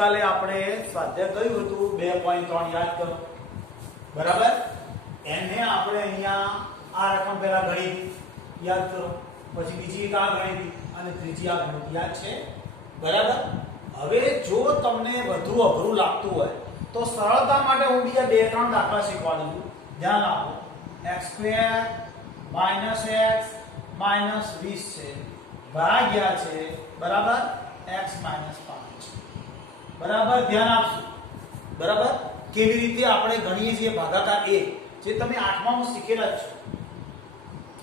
ગઈકાલે આપણે સ્વાધ્યાય કયું હતું 2.3 યાદ કરો બરાબર એને આપણે અહીંયા આ રકમ પહેલા ગણી યાદ કરો પછી બીજી એક આ ગણી અને ત્રીજી આ ગણી યાદ છે બરાબર હવે જો તમને વધુ અઘરું લાગતું હોય તો સરળતા માટે હું બીજા 2-3 દાખલા શીખવાડું છું ધ્યાન આપો x² - x -20 છે ભાગ્યા છે બરાબર x - 5 બરાબર ધ્યાન આપજો બરાબર કેવી રીતે આપણે ગણીએ છીએ ભાગાકાર a જે તમે 8મા માં શીખેલા છો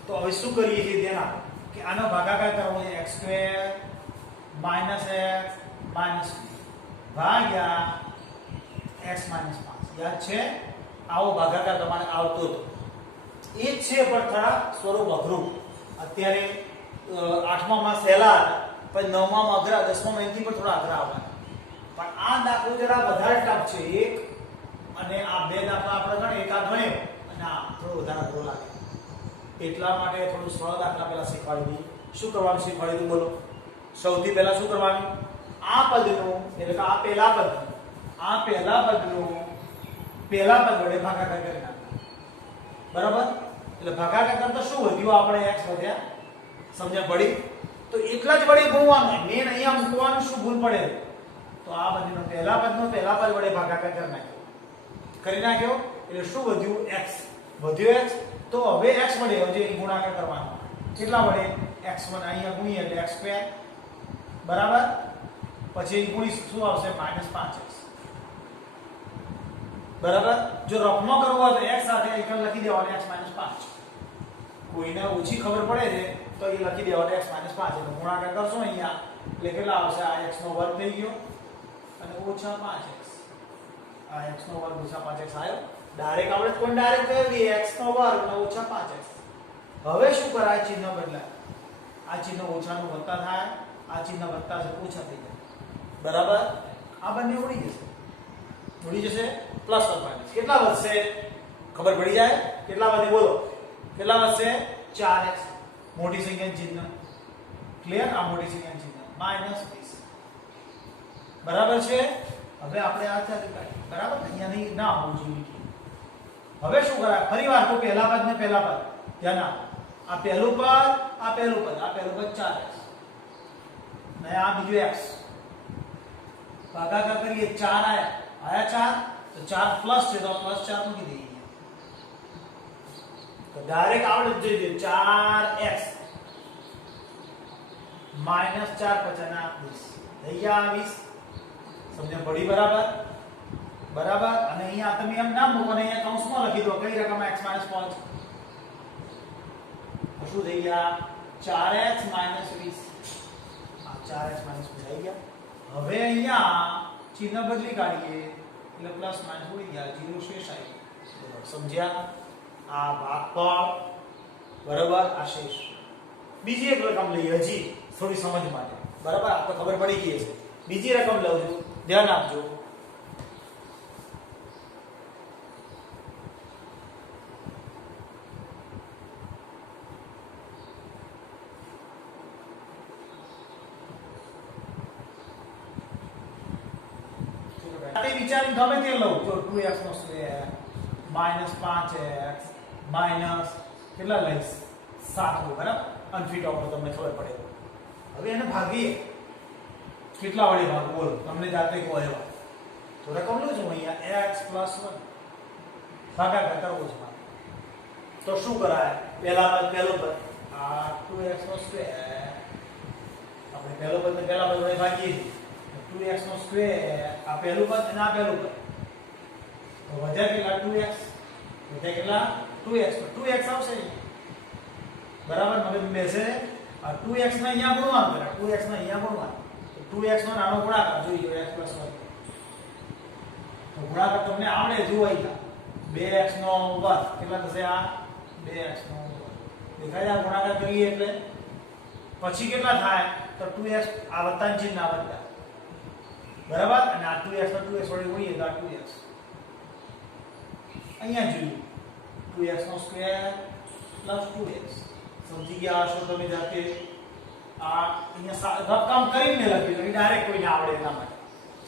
તો હવે શું કરીએ છીએ ધ્યાન આપો કે આનો ભાગાકાર કરવો છે x² - x -20 ભાગ્યા x - 5 યાદ છે આવો ભાગાકાર તમારે આવતો હતો એ જ છે પણ થોડા સ્વરૂપ અઘરું અત્યારે 8મા માં સહેલા પછી 9મા માં અઘરા 10મા માં એથી પણ થોડા અઘરા આવવાના પણ આ દાખલો જરા વધારે ટફ છે એક અને આ બે દાખલા આપણે ગણે એક આ ગણ્યો અને આ થોડો વધારે અઘરો લાગે એટલા માટે થોડું સરળ દાખલા પહેલા શીખવાડી દઈએ શું કરવાનું શીખવાડી દઉં બોલો સૌથી પહેલા શું કરવાનું આ પદનું એટલે કે આ પહેલા પદનું પહેલા પદ વડે ભાગાકાર કરી નાખવાનો બરાબર એટલે ભાગાકાર કરતા શું વધ્યું આપણે x વધ્યા સમજ્યા પડી તો એટલા જ વડે ગુણવાનું મેન અહીંયા મૂકવાનું શું ભૂલ પડે તો આ બધીનો પહેલા પદ વડે ભાગાકાર કરી નાખ્યો એટલે શું વધ્યું x વધ્યો x તો હવે x વડે હજી ગુણાકાર કરવાનો કેટલા વડે x1 અહીંયા ગુણીએ એટલે x² બરાબર પછી ગુણી શું આવશે -5x બરાબર જો રફમાં કરવો હોય તો x સાથે એકમ લખી દેવાનો x - 5 કોઈને ઓછી ખબર પડે છે તો એ લખી દેવાનો x - 5 એટલે ગુણાકાર કરશો અહીંયા એટલે કેટલા આવશે આ x નો વર્ગ થઈ ગયો અને ઓછા 5x આ x નો વર્ગ ઓછા 5x આવ્યો ડાયરેક્ટ આપણે કોઈ ડાયરેક્ટ કહીએ x નો વર્ગ અને ઓછા 5x હવે શું કરાય ચિહ્ન બદલાય આ ચિહ્ન ઓછાનું વત્તા થાય આ ચિહ્ન વત્તા છે ઓછા થઈ જાય બરાબર આ બંને ઉડી જશે પ્લસ ઓર માઈનસ કેટલા વધશે ખબર પડી જાય કેટલા વધે બોલો કેટલા વધશે 4x મોટી સંખ્યાનું ચિહ્ન ક્લિયર આ મોટી સંખ્યાનું ચિહ્ન -20 બરાબર છે હવે આપણે આ ચાલી કાઢીએ બરાબર અહીંયા નહીં ના હોવું જોઈએ હવે શું કરાય ફરીવાર તો પહેલા પદ ને પહેલા પદ ધ્યાન આપો આ પહેલું પદ આ પહેલું પદ 4x ને આ બીજું x ભાગાકાર કરીએ 4 આયા 4 તો 4 પ્લસ છે તો પ્લસ 4 મૂકી દઈએ તો ડાયરેક્ટ આવડે જ જોઈએ 4x -4 50 થઈ ગયા 20 સમજણ પડી બરાબર બરાબર અને અહીંયા તમે એમ ના મૂકો ને અહીંયા કૌંસમાં લખી દો કઈ રકમ x - 5 તો શું થઈ ગયા 4x - 20 આ 4x - 20 થઈ ગયા હવે અહીંયા ચિહ્ન બદલી કાઢીએ એટલે પ્લસ માઈનસ ઉડી ગયા 0 શેષ આવી સમજ્યા આ ભાગફળ બરાબર આ શેષ બીજી એક રકમ લઈએ હજી થોડી સમજ માટે બરાબર આ તો ખબર પડી ગઈ છે બીજી રકમ લઉં છું ધ્યાન આપજો વિચારી ગમે તે લઉં તો 2x નો સ્ક્વેર -5x માઈનસ કેટલા લઈશ 7 બરાબર અનફિટ આઉટ તમને ખબર પડે હવે એને ભાગીએ કેટલા વડે ભાગ બોલો તમને જાતે કહો એવા તો રકમ લઉં છું અહીંયા x + 1 ભાગાકાર કરવો છે તો શું કરાય પહેલા પદ પહેલું પદ આ 2x નો સ્ક્વેર આપણે પહેલો પદ ને પહેલા પદ વડે ભાગીએ 2x નો સ્ક્વેર આ પહેલું પદ અને આ પહેલું પદ તો વધ્યા કેટલા 2x વધ્યા કેટલા 2x તો 2x આવશે બરાબર મગજ બેસે આ 2x ને અહીંયા ગુણવાનું કરે 2x ને અહીંયા ગુણવાનું તો 2x નો નાનો ગુણાકાર જોઈ લો x + 1 તો ગુણાકાર તમને આવડે જુઓ અહીંયા 2x નો વર્ગ કેટલા થશે આ 2x નો વર્ગ દેખાય આ ગુણાકાર કરીએ એટલે પછી કેટલા થાય તો 2x આ વત્તાનું ચિહ્ન આ વત્તા બરાબર અને આ 2x નો 2x વડે ગુણીએ તો આ 2x અહીંયા જોઈએ 2x નો સ્ક્વેર + 2x સમજી ગયા છો તમે જાતે આ અહીંયા રકમ કરીને લખ્યું એટલે ડાયરેક્ટ કોઈને આવડે એના માટે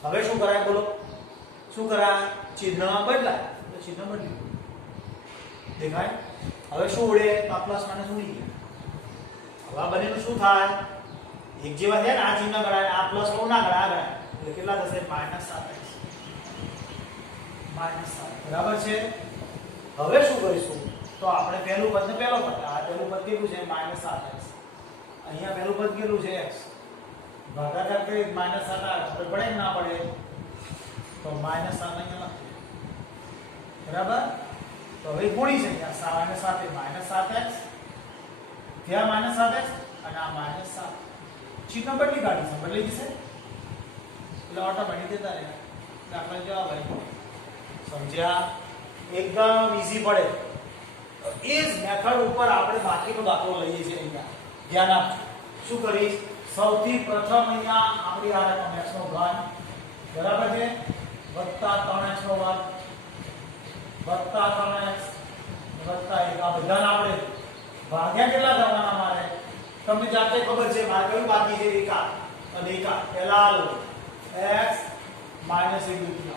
હવે શું કરાય બોલો? શું કરાય? ચિહ્ન બદલાય. તો ચિહ્ન બદલી દેખાય. હવે શું ઉડે? તો આ પ્લસ માઇનસ ઉડી ગયા. હવે આ બંનેનું શું થાય? એક જેવા છે ને, આ ચિહ્ન ગણાય, આ પ્લસ નો ના ગણાય, આ ગણાય. એટલે કેટલા થશે? -7x. -7. બરાબર છે. હવે શું કરીશું? તો આપણે પહેલું પદ ને પહેલો પદ, આ પહેલું પદ કેટલું છે? -7x. અહીંયા પહેલું પદ કેટલું છે? x. ભાગાકાર કરીએ -7 આવે. ખબર પડે કે ના પડે? તો -7 અહીંયા લખીએ. બરાબર. તો હવે ગુણી છે અહીંયા -7 ત્યાં -7x અને આ -7. ચિહ્ન બદલી કાઢીશું, બદલી જશે એટલે ઓટોમેટિક દેતા રહે. દાખલા જવાબ આવી. સમજ્યા? એકદમ ઈઝી પડે. એ જ મેથડ ઉપર આપણે બાકીનો દાખલો લઈએ છીએ. અહીંયા ધ્યાન આપજો. શું કરીશ? સૌથી પ્રથમ અહીંયા આપણી આ રકમ x નો ઘન બરાબર છે વત્તા 3x નો વર્ગ વત્તા 3x વત્તા 1 આ બધાને આપણે ભાગ્યા કેટલા કરવાના મારે? તમને જાતે ખબર છે. મારે કયું બાકી છે? એકા અને એકા. પહેલા લો x -1/2.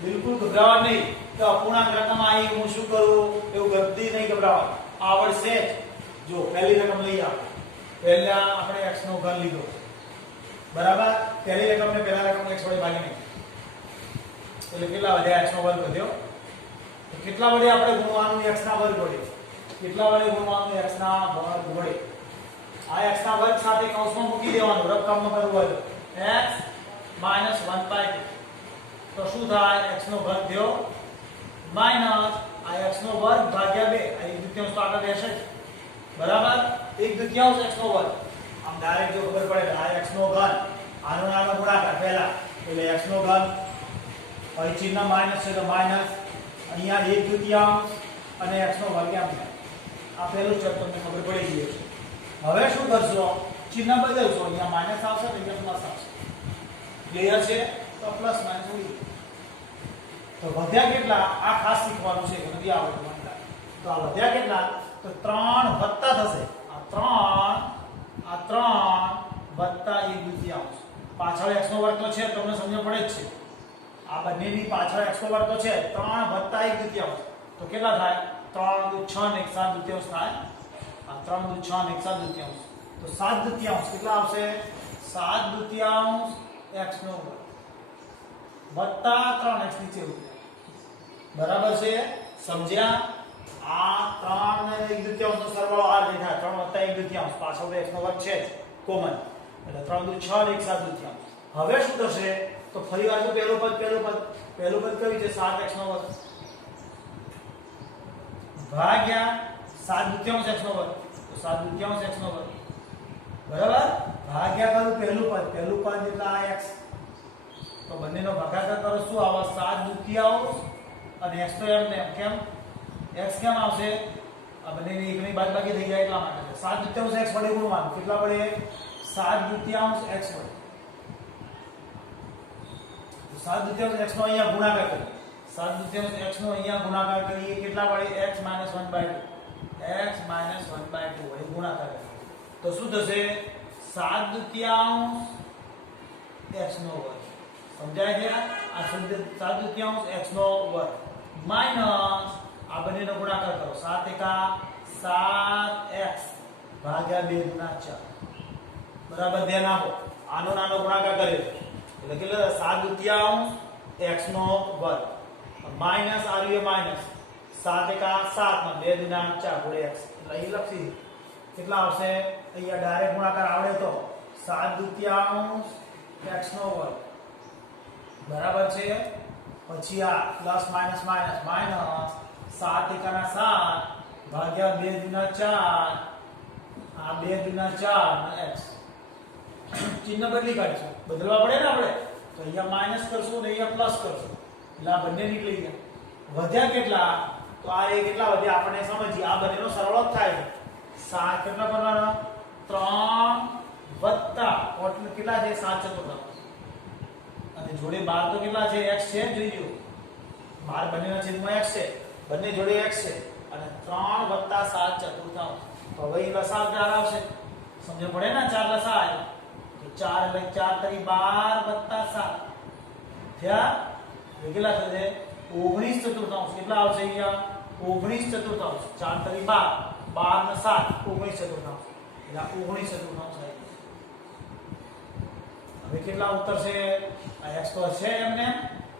બિલકુલ ગભરાવા નહીં કે અપૂર્ણાંક રકમ આવી હું શું કરું એવું ગદ્દી નહીં ગભરાવા. આવડશે. જો પહેલી રકમ લઈ આવો. પહેલા આપણે x નો ઘન લીધો બરાબર. પહેલી રકમને પહેલા રકમ x વડે ભાગી નાખી એટલે કેટલા વધ્યા? x નો વર્ગ વધ્યો. તો કેટલા વડે આપણે ગુણવાનું? x ના વર્ગ વડે. કેટલા વડે ગુણવાનું? x ના વર્ગ વડે. આ x ના વર્ગ સાથે કૌંસમાં મૂકી દેવાનું. રકમમાં કરવું હોય x -1/2. તો શું થાય? x નો વર્ગ થયો માઈનસ આ x નો વર્ગ ભાગ્યા 2. આ 1/2 તો આગળ રહેશે બરાબર. 1/2 x નો વર્ગ. આમ ડાયરેક્ટ જો ખબર પડે આ x નો ઘન આનો નાનો ગુણાકાર પહેલા એટલે x નો ઘન. અહીં ચિહ્ન માઈનસ છે તો માઈનસ. અહીંયા 1/2 અને x નો વર્ગ એમ થાય. આ પહેલું સ્ટેપ તમને ખબર પડી ગઈ છે. હવે શું કરશો? ચિહ્ન બદલશો. અહીંયા માઈનસ આવશે તો અહીંયા પ્લસ આવશે. ક્લિયર છે? તો પ્લસ માઈનસ ઉડી. તો વધ્યા કેટલા? આ ખાસ શીખવાનું છે. નથી આવડતું મને. તો આ વધ્યા કેટલા? તો 3 વત્તા થશે. આ 3 વત્તા 1/2. પાછળ x નો વર્ગ તો છે, તમને સમજ પડે જ છે. આ બંનેની પાછળ x નો વર્ગ તો છે. 3 વત્તા 1/2. તો કેટલા થાય? 3 × 6 ને 1/7 થાય. આ 3 × 6 ને 1/7. તો 7/2 કેટલા આવશે? 7/2 x નો વર્ગ વત્તા 3x નીચે ઉતરે. બરાબર છે? સમજ્યા? આ 3 ને 1/2 નો સરવાળો આ રીતે થાય. 3 વત્તા 1/2 પાછળ x નો વર્ગ છે જ કોમન. એટલે 3 × 6 ને 1/7. હવે શું થશે? તો ફરીવાર તો પહેલું પદ કયું છે? 7x નો વર્ગ ભાગ્યા 7/2 x નો વર્ગ. તો 7/2 x નો વર્ગ બરાબર ભાગ્યા કરું પહેલું પદ એટલે આ x. તો બંનેનો ભાગાકાર કરો શું આવે? 7/2 અને x તો એમ ને કેમ x કેમ આવશે? આ બંનેની એકની બાદબાકી થઈ જાય એટલા માટે. 7/2 x વડે ગુણવાનું. કેટલા વડે? 7/2 x વડે. 7/2 x નો અહીંયા ગુણાકાર કરીએ. 7/2 x નો અહીંયા ગુણાકાર કરીએ કેટલા વડે? x - 1/2. x - 1/2 વડે ગુણાકાર કરીએ તો શું થશે? 7/2 x નો વર્ગ. સમજાય છે? આ 7/2 x નો વર્ગ માઈનસ આ બંનેનો ગુણાકાર કરો. 7 એકા 7x ભાગ્યા 2 × 4. બરાબર ધ્યાન આપો. આનો નાનો ગુણાકાર કર્યો એટલે કેટલા? 7/2 x નો વર્ગ માઈનસ આ રહ્યો માઈનસ 7 એકા 7 ને 2 × 4 વડે x. એટલે અહીં લખી કેટલા આવશે? અહીંયા ડાયરેક્ટ ગુણાકાર આવડે તો 7/2 x નો વર્ગ બરાબર છે. પછી આ પ્લસ માઈનસ માઈનસ 7 એકા 7 ભાગ્યા 2 × 4 આ 2 × 4 x. ચિહ્ન બદલી કાઢીશું. બદલવા પડે ને આપણે. તો અહીંયા માઈનસ કરશું ને અહીંયા પ્લસ કરશું એટલે આ બંને નીકળી ગયા. વધ્યા કેટલા? તો આ એ કેટલા વધ્યા આપણે સમજીએ. આ બંનેનો સરવાળો જ થાય છે. 7 કેટલા કરવાનો? 3 વત્તા કેટલા છે? 7/4 અને જોડે 12 તો કેટલા છે? x છે. જોઈ લો 12 બંનેના છેદમાં x છે. બંને જોડે x છે અને 3 વત્તા 7/4. તો હવે એ લસાઅ 4 આવશે. સમજ પડે ને? 4 લસાઅ આવ્યો તો 4 એટલે 4 × 12 વત્તા 7 થયા એટલે કેટલા થશે 19 ચતુર્થાંશ કેટલા આવશે અહીંયા 19 ચતુર્થાંશ 4 તરી 12 12 ને 7 19 ચતુર્થાંશ એટલે 19 ચતુર્થાંશ આવી જશે હવે કેટલા ઉતરશે આ x તો છે એમને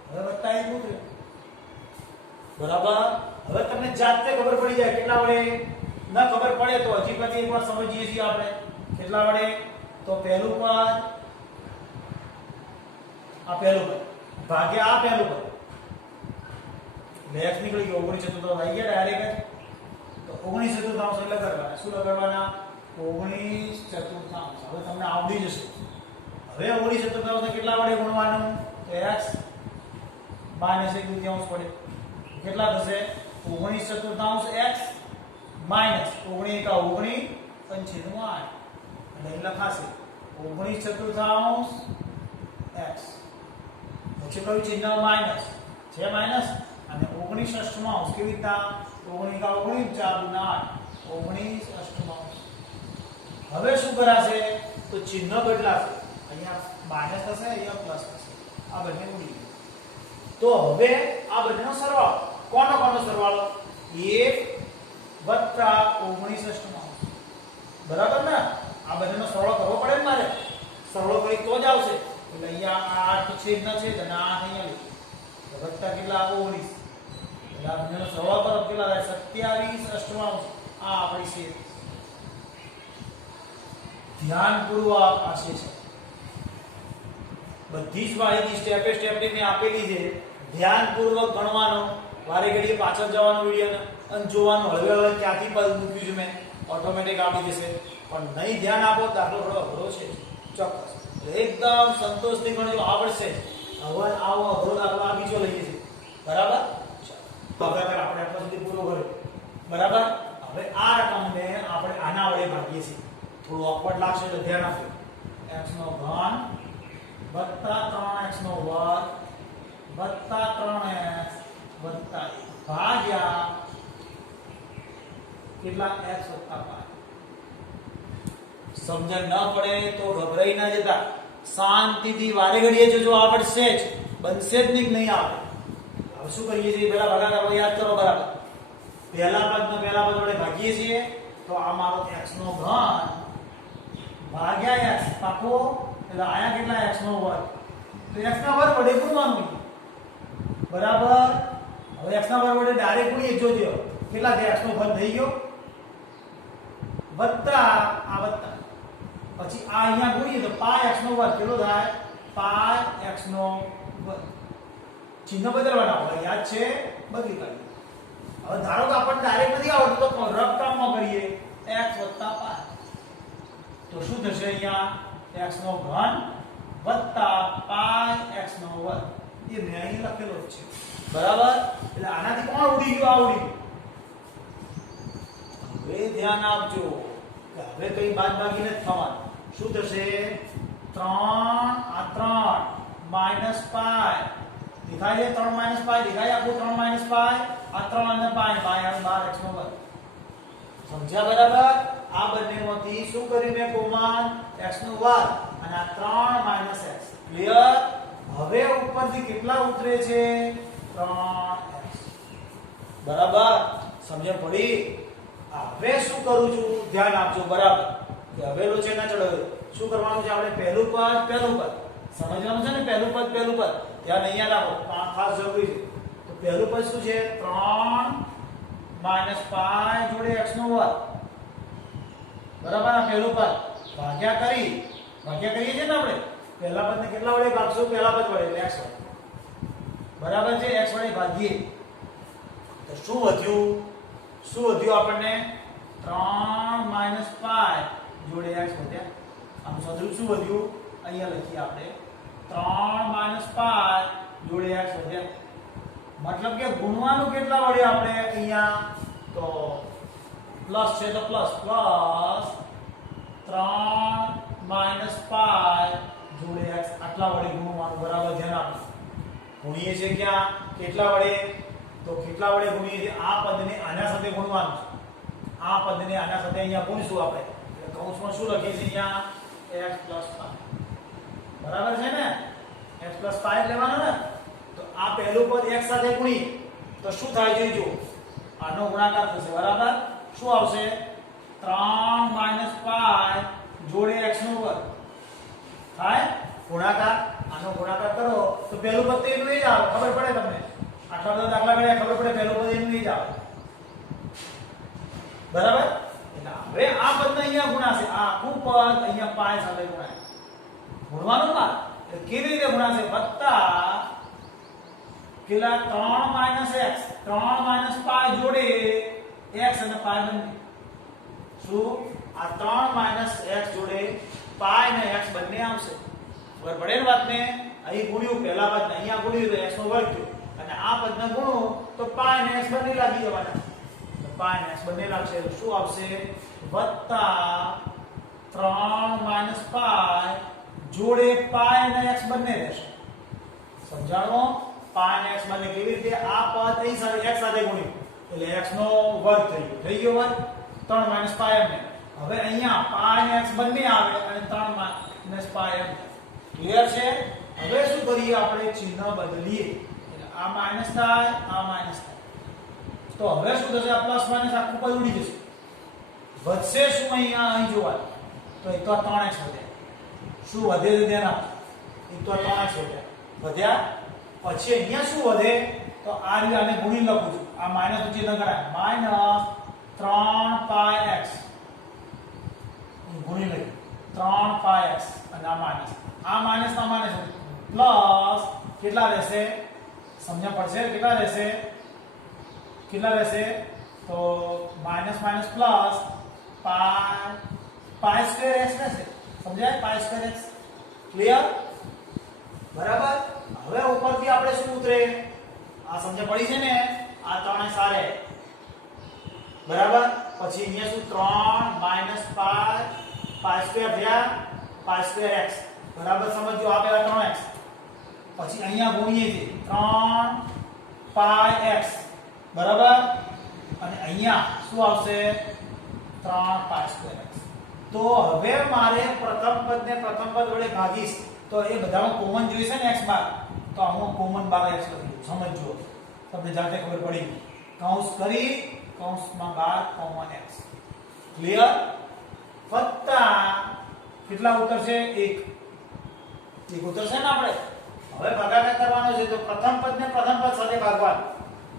હવે વત્તા 1 ઉતરે બરાબર હવે તમને જાતે ખબર પડી જાય કેટલા વડે ન ખબર પડે તો હજી પછી એકવાર સમજીએ છીએ આપણે કેટલા વડે તો પહેલું પદ આ પહેલું પદ ભાગ્યા આ પહેલું પદ એટલે x નીકળી ગયો 19 ચતુર્થાંશ આવી ગયા ડાયરેક્ટ તો 19 ચતુર્થાંશ એટલે લગાડવાના શું લગાડવાના 19 ચતુર્થાંશ હવે તમને આવડી જશે હવે 19 ચતુર્થાંશ કેટલા વડે ગુણવાનું તો x માઈનસ 1 દુત્યાંશ વડે કેટલા થશે 19 ચતુર્થાંશ x માઈનસ 19 કા 19 પંચેનું 8 એટલે લખાશે 19 ચતુર્થાંશ x પછી કયું ચિહ્ન માઈનસ છે માઈનસ અને 19 અષ્ટમાંશ કેવી રીતના 19 કા 19 4 ગુણ્યા 8 19 અષ્ટમાંશ હવે શું કરાશે તો ચિહ્ન બદલાશે અહીંયા માઈનસ થશે અહીંયા પ્લસ થશે આ બંને ઉડી ગયું તો હવે આ બંનેનો સરવાળો કોનો સરવાળો 1 વત્તા 19 અષ્ટમાંશ બરાબર ને આ બંનેનો સરવાળો કરવો પડે ને મારે સરવાળો કરી તો જ આવશે એટલે અહીંયા 8 છેદના છેદ અને 8 અહીંયા લીધું વત્તા કેટલા 19 એટલે આ બંનેનો સરવાળો કરો કેટલા થાય 27 અષ્ટમાંશ આ આપણી છે ધ્યાનપૂર્વક આ છે બધી જ માહિતી સ્ટેપે સ્ટેપ મેં આપેલી છે ધ્યાનપૂર્વક ગણવાનો વારે ઘડીએ પાછળ જવાનો વિડિયો અને જોવાનું હવે ક્યાંથી પદ મૂક્યું છે મેં ઓટોમેટિક આવડી જશે પણ નહીં ધ્યાન આપો દાખલો થોડો અઘરો છે ચોક્કસ એકદમ સંતોષથી ગણજો આવડશે હવે આવો અઘરો દાખલો આ બીજો લઈએ છીએ બરાબર ચાલો હવે આપણે આટલા સુધી પૂરો કર્યો બરાબર હવે આ રકમને આપણે આના વડે ભાગીએ છીએ થોડું ઓકવર્ડ લાગશે તો ધ્યાન આપજો x નો ઘન વત્તા 3x નો વર્ગ વત્તા 3x વત્તા 1 ભાગ્યા કેટલા x વત્તા 5 સમજણ ન પડે તો ગભરાઈ ના જતા શાંતિથી વારે ઘડીએ જો આવડશે જ બનશે જ નહીં આવે હવે શું કરીએ છીએ પહેલા ભાગાકાર યાદ કરો બરાબર પહેલા પદ વડે ભાગીએ છીએ તો આ મારો x નો ઘન ભાગ્યા x પાકો એટલે આયા કેટલા x નો વર્ગ તો x ના વર્ગ વડે ગુણવાનું બરાબર હવે x ના વર્ગ વડે ડાયરેક્ટ ગુણીએ જોજો કેટલા થાય x નો ઘન થઈ ગયો વત્તા આ વત્તા પછી આ અહીંયા ગુણીએ તો પાઈ x નો વર્ગ કેટલો થાય પાઈ x નો વર્ગ ચિહ્ન બદલવાના હોય યાદ છે બદલી કાઢીએ હવે ધારો કે આપણને ડાયરેક્ટ નથી આવડતું તો રફ કામમાં કરીએ x પાઈ તો શું થશે અહીંયા x નો ઘન વત્તા પાઈ x નો વર્ગ એ મેં અહીં લખેલો છે બરાબર એટલે આનાથી કોણ ઉડી ગયું આ ઉડી હવે ધ્યાન આપજો કે હવે કઈ બાદબાકી નથી થવાનું શું થશે 3 આ 3 માઈનસ પાઈ દેખાય છે 3 માઈનસ પાઈ દેખાય આખું 3 માઈનસ પાઈ આ 3 અને પાઈ આવે 12x નો વર્ગ સમજ્યા બરાબર આ બંનેમાંથી શું કર્યું મેં કોમન x નો વર્ગ અને આ 3 માઈનસ x ક્લિયર હવે ઉપરથી કેટલા ઉતરે છે 3x બરાબર સમજણ પડી હવે શું કરું છું ધ્યાન આપજો બરાબર કે હવે લો છે ના ચડો શું કરવાનું છે આપણે પહેલું પદ સમજવાનું છે ને પહેલું પદ ધ્યાન અહીંયા રાખો ખાસ જરૂરી છે તો પહેલું પદ શું છે 3 માઈનસ પાઈ જોડે x નો વર્ગ બરાબર આ પહેલું પદ ભાગ્યા કરીએ છીએ ને આપણે પહેલા પદને કેટલા વડે ભાગશું પહેલા પદ વડે x વડે બરાબર છે x વડે ભાગીએ તો શું વધ્યું આપણને 3 માઈનસ પાઈ જોડે x વધ્યા આમ સદરૂપ શું વધ્યું અહીંયા લખીએ આપણે 3 માઈનસ પાઈ જોડે x વધ્યા મતલબ કે ગુણવાનું કેટલા વડે આપણે અહીંયા તો પ્લસ છે તો પ્લસ 3 માઈનસ પાઈ જોડે x આટલા વડે ગુણવાનું બરાબર ધ્યાન આપો ગુણીએ છે ક્યાં કેટલા વડે તો કેટલા વડે ગુણીએ છે આ પદને આના સાથે ગુણવાનું આ પદને આના સાથે અહીંયા ગુણીશું આપણે એટલે કૌંસમાં શું લખીએ છીએ અહીંયા x + π બરાબર છે ને x + π લેવાનો ને આ પહેલું પદ x સાથે ગુણીએ તો શું થાય જોઈજો, આનો ગુણાકાર થશે બરાબર. શું આવશે 3 - પાઈ જોડે x નો વર્ગ થાય ગુણાકાર. આનો ગુણાકાર કરો તો પહેલું પદ તો એનું એ જ આવે, ખબર પડે તમને. આટલા બધા દાખલા ગણ્યા ખબર પડે પહેલું પદ એનું એ જ આવે બરાબર. એટલે હવે આ પદને અહીંયા ગુણાશે, આ આખું પદ અહીંયા પાઈ સાથે ગુણાય. ગુણવાનું ના એટલે કેવી રીતે ગુણાશે, વત્તા કેટલા 3 - x 3 - પાઈ જોડે x અને પાઈ બંને. શું આ 3 - x જોડે પાઈ ને x બંને આવશે. ખબર પડે ને વાતને. અહીં ગુણ્યું પહેલા પદને અહીંયા ગુણ્યું તો x નો વર્ગ થયો અને આ પદને ગુણો તો પાઈ ને x બંને લાગી જવાના. તો પાઈ ને x બંને લાગશે તો શું આવશે વત્તા 3 - પાઈ જોડે પાઈ અને x બંને રહેશે. સમજાણો? પાઈ અને x બંને કેવી રીતે, આ પદ અહીં સાથે x સાથે ગુણ્યું એટલે x નો વર્ગ થઈ ગયો વર્ગ 3 - પાઈ એમ. હવે અહીંયા પાઈ અને x બંને આવે અને 3 - પાઈ એમ. ક્લિયર છે? હવે શું કરીએ આપણે ચિહ્ન બદલીએ એટલે આ માઈનસ થાય આ માઈનસ થાય તો હવે શું થશે, આ પ્લસ માઈનસ આખું પદ ઉડી જશે. વધશે શું અહીંયા અહીં જોવા તો એ તો 3x વધે. શું વધે છે ધ્યાન આપો, એ તો 3x વધ્યા. પછી અહીંયા શું વધે તો આ રીતે આને ગુણી લખું છું, આ માઈનસ નું ચિહ્ન કરાય -3 પાઈ x ગુણી લખી 3 પાઈ x અને આ માઈનસ પ્લસ કેટલા રહેશે સમજણ પડશે, કેટલા રહેશે તો minus plus pi square x રહેશે. સમજાય? Pi square x. ક્લિયર? બરાબર. હવે ઉપરથી આપણે શું ઉતરે, આ સમજ પડી છે ને, આ 3x આરે બરાબર. પછી અહીંયા શું 3 - પાઈ સ્ક્વેર થયા પાઈ સ્ક્વેર x બરાબર. સમજો આ પેલા 3x પછી અહીંયા ગુણીએ છે 3 પાઈ x બરાબર અને અહીંયા શું આવશે 3 પાઈ સ્ક્વેર x. તો હવે મારે પ્રથમ પદને પ્રથમ પદ વડે ભાગીશ તો એ બધામાં કોમન જોઈશે ને x બાર, તો હું કોમન બાર x લખી સમજો, તમને જાતે ખબર પડી. કૌંસ કરી કૌંસમાં બાર કોમન x. ક્લિયર? વત્તા કેટલા ઉતરશે 1 ઉતરશે ને. આપણે હવે ભાગાકાર કરવાનો છે તો પ્રથમ પદને પ્રથમ પદ સાથે ભાગવાનું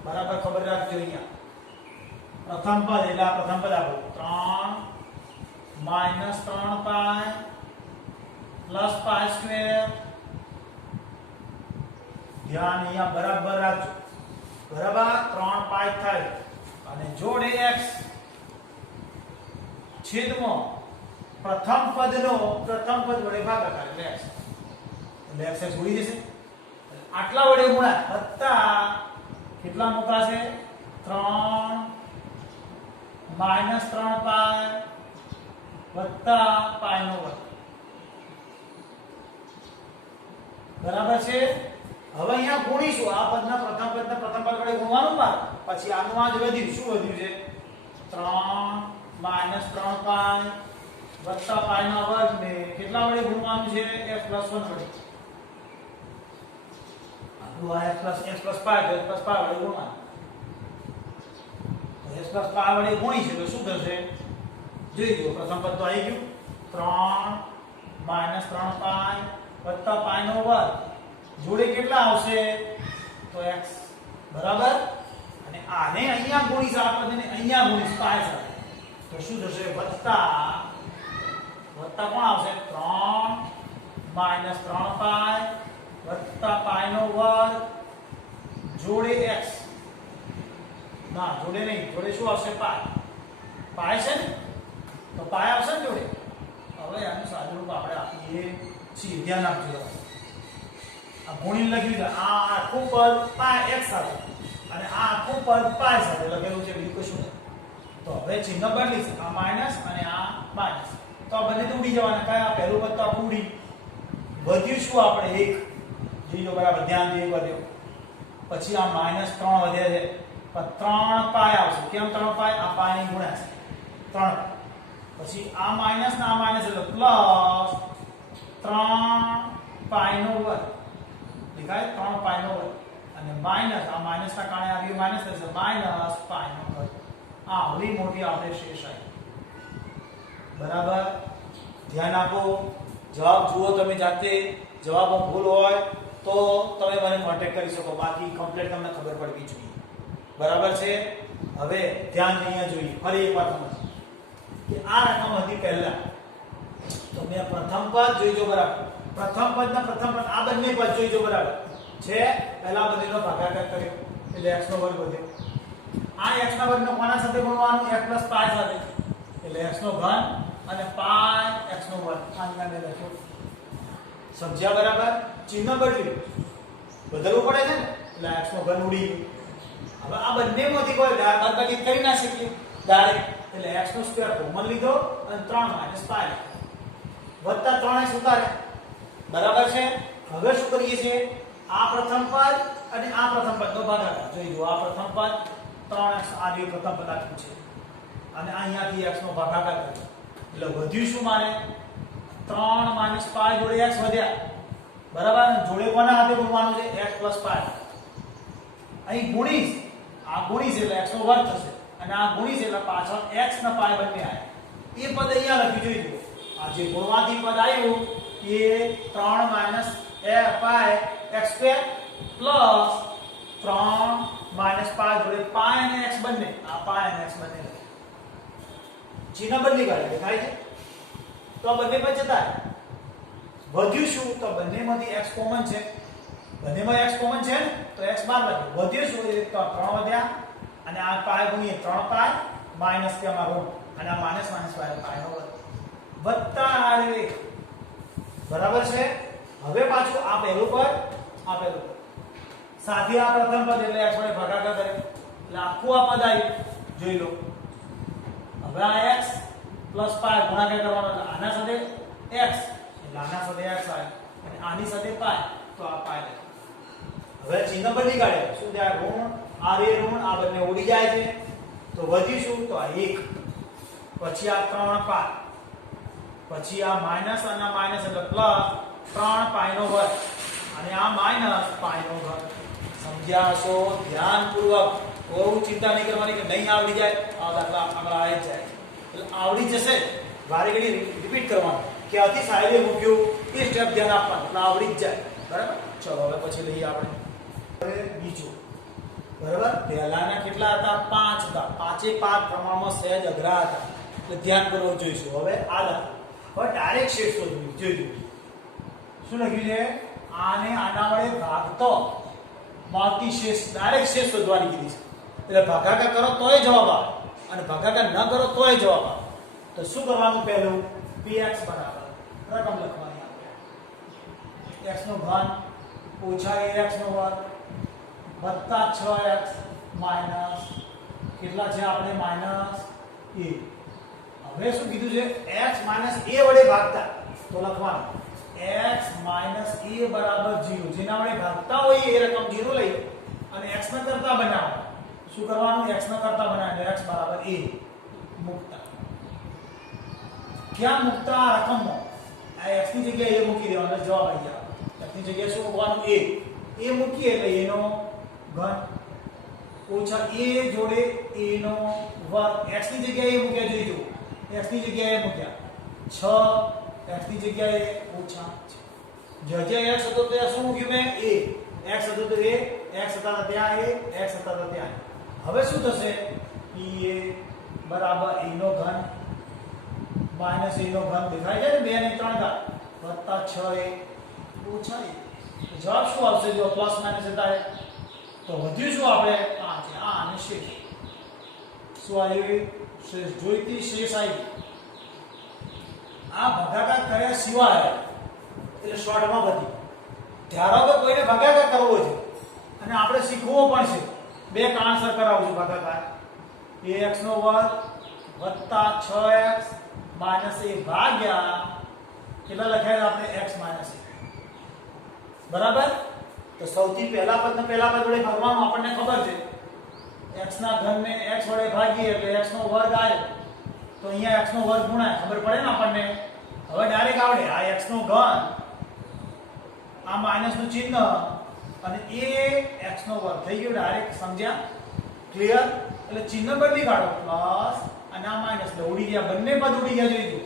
બરાબર. ખબર રાખજો અહીંયા પ્રથમ પદ એટલે આ પ્રથમ પદ આપણું 3 - 3 પાઈ પ્લસ પાઈ સ્ક્વેર. ધ્યાન અહીંયા બરાબર રાખજો બરાબર. 3 પાઈ થાય અને જોડે x છેદમાં પ્રથમ પદનો પ્રથમ પદ વડે ભાગાકાર એટલે x ઉડી જશે. આટલા વડે ગુણ્યા વત્તા કેટલા મુકાશે 3 - 3 પાઈ વત્તા પાઈ નો વર્ગ બરાબર છે. હવે અહીંયા ગુણીશું આ પદના પ્રથમ પદને પ્રથમ પદ વડે ગુણવાનું બાર. પછી આનું આ જ વધ્યું. શું વધ્યું છે 3 - 3 પાઈ વત્તા પાઈ નો વર્ગ ને કેટલા વડે ગુણવાનું છે x + 1 વડે. આપણું આ x + પાઈ વડે ગુણવાનું. તો x + પાઈ વડે ગુણી છે તો શું થશે જોઈ લો. પ્રથમ પદ તો આવી ગયું 3 - 3 પાઈ વત્તા પાઈ નો વર્ગ જોડે કેટલા આવશે તો x બરાબર. અને આને અહીંયા ગુણીશ આ પદને અહીંયા ગુણીશ પાઈ સાથે તો શું થશે વત્તા કોણ આવશે 3 - 3 પાઈ વત્તા પાઈ નો વર્ગ જોડે x. ના જોડે નહીં, જોડે શું આવશે પાઈ છે ને તો પાઈ આવશે ને જોડે. હવે આનું સાદુરૂપ આપણે આપીએ છીએ. ધ્યાન આપજો. આ ગુણી લખ્યું છે આ આખું પદ પાઈ x સાથે અને આ આખું પદ પાઈ સાથે લખેલું છે, બીજું કશું નહીં. તો હવે ચિહ્ન બદલીશ, આ માઈનસ અને આ માઈનસ તો આ બંને તો ઉડી જવાના. કાંઈ આ પહેલું પદ તો આખું ઉડી. વધ્યું શું આપણે 1 જોઈજો બરાબર. ધ્યાન દે વધ્યો. પછી આ -3 વધે છે પણ 3 પાઈ આવશે. કેમ 3 પાઈ? આ પાઈ ગુણ્યા છે 3. પછી આ માઈનસ ને આ માઈનસ એટલે પ્લસ 3 પાઈ નો વર્ગ. દેખાય 3 પાઈ નો વર્ગ અને માઈનસ આ માઈનસ ના કારણે આવ્યું માઈનસ થશે માઈનસ પાઈ નો ઘન. આ આવડી મોટી આપણે શેષ આવી. બરાબર, ધ્યાન આપો. જવાબ જુઓ તમે જાતે. જવાબમાં ભૂલ હોય તો તમે મને કોન્ટેક્ટ કરી શકો, બાકી કમ્પ્લીટ તમને ખબર પડવી જોઈએ. બરાબર છે. હવે ધ્યાન અહીંયા જોઈએ. ફરી એકવાર સમજો કે આ રકમ હતી પહેલા તો મેં પ્રથમ પદ જોઈજો બરાબર. પ્રથમ પદના પ્રથમ પદ આ બંને પદ જોઈજો બરાબર છે. પહેલા બંનેનો ભાગાકાર કર્યો એટલે x નો વર્ગ વધ્યો. આ x ના વર્ગનો કોના સાથે ગુણવાનું? x + પાઈ સાથે. એટલે x નો ઘન અને પાઈ x નો વર્ગ. આના મેં લખ્યો. સમજ્યા બરાબર? ચિહ્ન બદલ્યું, બદલવું પડે છે ને, એટલે x નો ઘન ઉડી ગયો. હવે આ બંનેમાંથી કોઈ બાદબાકી કરી ના શકીએ ડાયરેક્ટ, એટલે x નો સ્ક્વેર કોમન લીધો અને 3 - પાઈ વત્તા 3x ઉતાર્યા. બરાબર છે. હવે શું કરીએ છીએ? આ પ્રથમ પદ અને આ પ્રથમ પદનો ભાગાકાર જોઈ લો. આ પ્રથમ પદ 3x આ જે પ્રથમ પદ આપ્યું છે અને અહીંયાથી x નો ભાગાકાર કર્યો એટલે વધ્યું શું મારે? 3 - પાઈ જોડે x વધ્યા. બરાબર. જોડે કોના સાથે ગુણવાનું છે? x + પાઈ. અહીં ગુણીશ, આ ગુણીશ એટલે x નો વર્ગ થશે અને આ ગુણીશ એટલે પાછળ x ના પાઈ બંને આવ્યા. એ પદ અહીંયા લખી જોઈ લો. આ જે ગુણવાથી પદ આવ્યું એ 3 - પાઈ x² પ્લસ 3 - પાઈ જોડે પાઈ અને x બંને, આ પાઈ અને x બંને ચિહ્ન બદલી કાઢે. દેખાય છે? તો આ બંને પદ જતા વધ્યું શું? તો બંનેમાંથી x કોમન છે. બંનેમાં x કોમન છે ને, તો x બાર લખ્યું. વધ્યું શું? તો 3 વધ્યા અને આ પાઈ ગુણીએ 3 પાઈ માઈનસ કે અમારો અને આ માઈનસ પાઈ નો વર્ગ વત્તા આવે. બરાબર છે. હવે પાછું આ પહેલું પદ, આ પહેલું પદ સાથે આ પ્રથમ પદ એટલે x વડે ભાગાકાર કરે એટલે આખું આ પદ આવ્યું. જોઈ લો. હવે આ x + પાઈ ગુણાકાર કરવાનો એટલે આના સાથે x એટલે આના સાથે x આવે અને આની સાથે પાઈ, તો આ પાઈ લખો. હવે ચિહ્ન બદલી કાઢે. શું થાય? ઋણ આ રે ઋણ આ બંને ઉડી જાય છે તો વધ્યું શું? તો આ 1 પછી આ 3 પાઈ પછી આ માઈનસ અને માઈનસ એટલે પ્લસ 3 પાઈ નો વર્ગ અને આ માઈનસ પાઈ નો વર્ગ. સમજ્યા છો? ધ્યાનપૂર્વક. બહુ ચિંતા નહીં કરવાની કે નહીં આવડી જાય. આ દાખલા આગળ આવી જ જાય એટલે આવડી જશે. વારે ઘડી રિપીટ કરવાનું કે અતિ સાહેબે મૂક્યું એ સ્ટેપ ધ્યાન આપવાનું એટલે આવડી જ જાય. બરાબર. ચલો હવે પછી લઈએ આપણે હવે બીજું. બરાબર. પહેલાના કેટલા હતા? 5 હતા. પાંચે 5 પ્રમાણમાં સહેજ અઘરા હતા એટલે ધ્યાનપૂર્વક જોઈશું. હવે આ દાખલા હવે ડાયરેક્ટ શેષ શોધવું. જોઈજો શું લખ્યું છે? આને આના વડે ભાગતો મળતી શેષ ડાયરેક્ટ શેષ શોધવાની કીધી છે. એટલે ભાગાકાર કરો તોય જવાબ આવે અને ભાગાકાર ન કરો તોય જવાબ આવે. તો શું કરવાનું? પહેલું px બરાબર રકમ લખવાની આપણે x નો ઘન ઓછા ax નો વર્ગ વત્તા 6x માઈનસ કેટલા છે આપણે? Minus a. હવે શું કીધું છે? x - a વડે ભાગતા તો લખવાનું x - a બરાબર 0. જેના વડે ભાગતા હોય એ રકમ 0 લઈ અને x ના કરતા બનાવો. શું કરવાનું? x ના કરતા બનાવીને x બરાબર a મૂકતા. ક્યાં મૂકતા? આ રકમમાં આ x ની જગ્યાએ a મૂકી દેવાનો એટલે જવાબ આવી જાય. x ની જગ્યાએ શું મૂકવાનું? a મૂકીએ એટલે a નો ઘન ઓછા a જોડે a નો વર્ગ. x ની જગ્યાએ a મૂક્યા જોઈજો. x ની જગ્યાએ મૂક્યા 6, x ની જગ્યાએ ઓછા જગ્યાએ x હતો તો શું મૂક્યું મેં? a. x હતો તો a, x હતા ત્યાં a, x હતા તો ત્યાં. હવે શું થશે? pa બરાબર a નો ઘન માઈનસ a નો ઘન દેખાય છે ને 2 અને 3 ઘાત વત્તા 6a ઓછા a. જવાબ શું આવશે? જો પ્લસ માઈનસ હતા તો વધ્યું શું આપણે? 5. આ અને શેષ શું આવ્યું? શેષ જોઈતી શેષ આવી. આ ભાગાકાર કર્યા સિવાય એટલે શોર્ટમાં બધી ધારો કે કોઈને ભાગાકાર કરવો છે અને આપણે શીખવો પણ છે. બે કારણસર કરાવું છું ભાગાકાર. ax નો વર્ગ વત્તા 6x માઈનસ a ભાગ્યા કેટલા લખાય આપણે? x minus a. બરાબર. તો સૌથી પહેલા પદને પહેલા પદ વડે ભાગવાનું આપણને ખબર છે. x ના ઘનને x વડે ભાગીએ એટલે x નો વર્ગ આવે તો અહીંયા x નો વર્ગ ગુણાય. ખબર પડે ને આપણને? હવે ડાયરેક્ટ આવડે. આ x નો ઘન આ માઈનસ નું ચિહ્ન અને એ x નો વર્ગ થઈ ગયો ડાયરેક્ટ. સમજ્યા? ક્લિયર? એટલે ચિહ્ન બદલી કાઢો પ્લસ અને આ માઈનસ એટલે ઉડી ગયા, બંને પદ ઉડી ગયા. જોઈ લો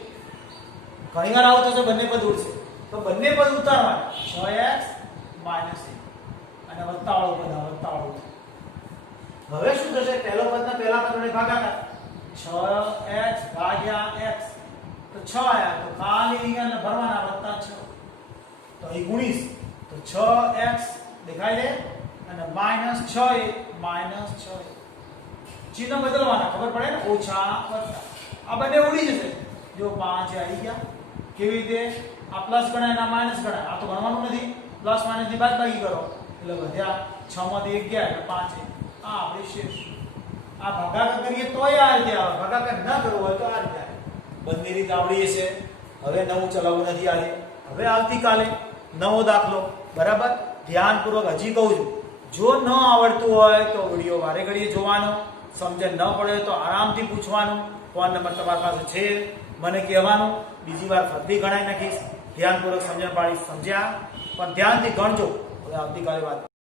ઘણી વાર આવું થશે, બંને પદ ઉડશે તો બંને પદ ઉતારવાના 6x - 1 અને વત્તાવાળું પદ વત્તાવાળું. હવે શું થશે? પહેલો પદના પહેલા પદ વડે ભાગાકાર 6x ભાગ્યા x તો 6 આયા તો ખાલી અહીંયા ભરવાના +6 તો અહીં ગુણીશ તો 6x દેખાય છે અને -6 એ -6 ચિહ્ન બદલવાના, ખબર પડે ને? ઓછા વત્તા આ બંને ઉડી જશે. જો 5 આવી ગયા. કેવી રીતે? આ પ્લસ ગણાય અને આ માઈનસ ગણાય. આ તો ગણવાનું નથી, પ્લસ માઈનસ ની બાદબાકી કરો એટલે વધ્યા 6 માંથી 1 ગયા એટલે 5. આ આપણી શેષ. આ ભાગાકાર કરીએ તોય આ રીતે આવે, ભાગાકાર ન કરવો હોય તો આ રીતે આવે. બંને રીત આવડી છે. હવે નવું ચલાવવું નથી આજે. હવે આવતીકાલે નવો દાખલો. બરાબર? ધ્યાનપૂર્વક હજી કહું છું, જો ન આવડતું હોય તો વિડીયો વારે ઘડીએ જોવાનો, સમજણ ન પડે તો આરામથી પૂછવાનું. ફોન નંબર તમારી પાસે છે, મને કહેવાનું. બીજી વાર ફરી ગણાઈ નાખીશ, ધ્યાનપૂર્વક સમજણ પાડીશ. સમજ્યા? પણ ધ્યાનથી ગણજો. હવે આવતીકાલે વાત